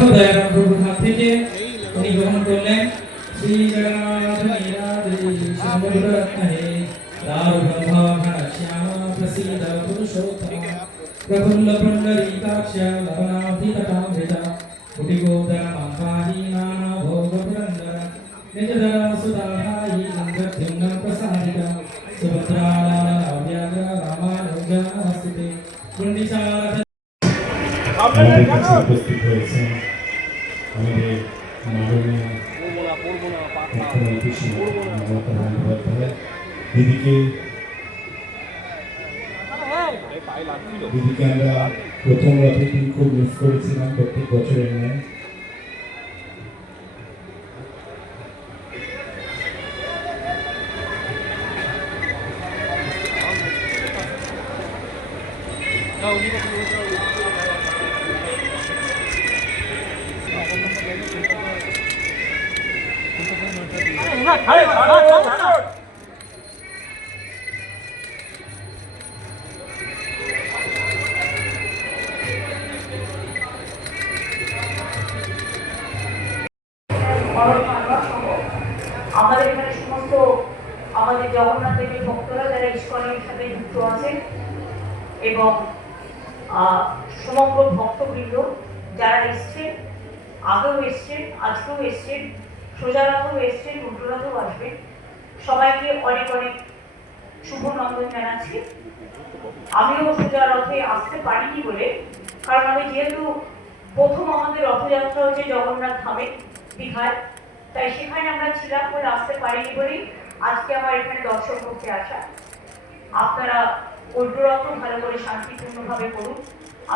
অত্যন্ত দয়াবান প্রভুর হাত থেকে উনি গ্রহণ করলেন শ্রী জগন্নাথ প্রসিদ পুরুষোত্তম প্রফুল্ল পুণ্ডরীকাক্ষ লবণাভিতটামৃত কুটিগোদর মাপাহি নানা ভোগ পুরন্দর निजदा सुधाहायि अङ्गद्युम्नं प्रसादिता सुभद्रालाव्याघ्र রামানুজানমস্তিতে পুণ্ডিচারথ আমাদের কাছে উপস্থিত হয়েছে আমাদের মাননীয় মুখ্যমন্ত্রী শ্রী মমতা বন্দ্যোপাধ্যায় দিদিকে আমরা প্রথম রথে খুব মিস করেছিলাম প্রত্যেক বছরের আমাদের এখানে সমস্ত আমাদের জগন্নাথ দেবের ভক্তরা যারা ইস্কনের সাথে যুক্ত আছেন এবং সমগ্র ভক্তবৃন্দ যারা এসছেন, আগেও এসছেন, আজকেও এসছেন, সোজারাতেও এসছেন উল্টোরাতেও আসবেন সবাইকে অনেক অনেক শুভ জানাচ্ছি। আমিও সোজা রথে আসতে পারিনি বলে, কারণ আমি যেহেতু প্রথম আমাদের রথযাত্রা হচ্ছে জগন্নাথ ধামে, দীঘায়। তাই সেখানে আমরা ছিলাম বলে আসতে পারিনি বলেই আজকে আমার এখানে দর্শন করতে আসা। আপনারা উল্টোরত ভালো করে শান্তিপূর্ণভাবে করুন।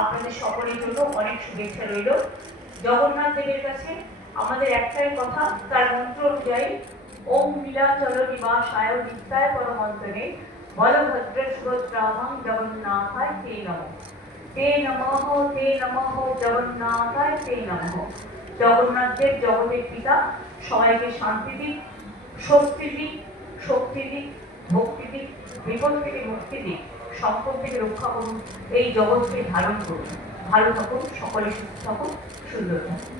আপনাদের সকলের জন্য অনেক শুভেচ্ছা রইল। জগন্নাথ দেবের কাছে আমাদের একটাই কথা, তার মন্ত্র অনুযায়ী ওম নীলাচল নিবাসায় বিদ্যায় পরমন্তরে বলভদ্র সুভদ্রাভং জগন্নাথায় তে নমঃ তে নমঃ তে নমঃ জগন্নাথায় তে নমঃ জগন্নাথ দেব জগতের পিতা সবাইকে শান্তি দিক স্বস্তি দিক, শক্তি দিক, ভক্তি দিক বিপদ থেকে মুক্তি দিক সম্পদ থেকে রক্ষা করুন, এই জগৎকে ধারণ করুন। ভালো থাকুন, সকলে সুস্থ থাকুন, সুন্দর থাকুন।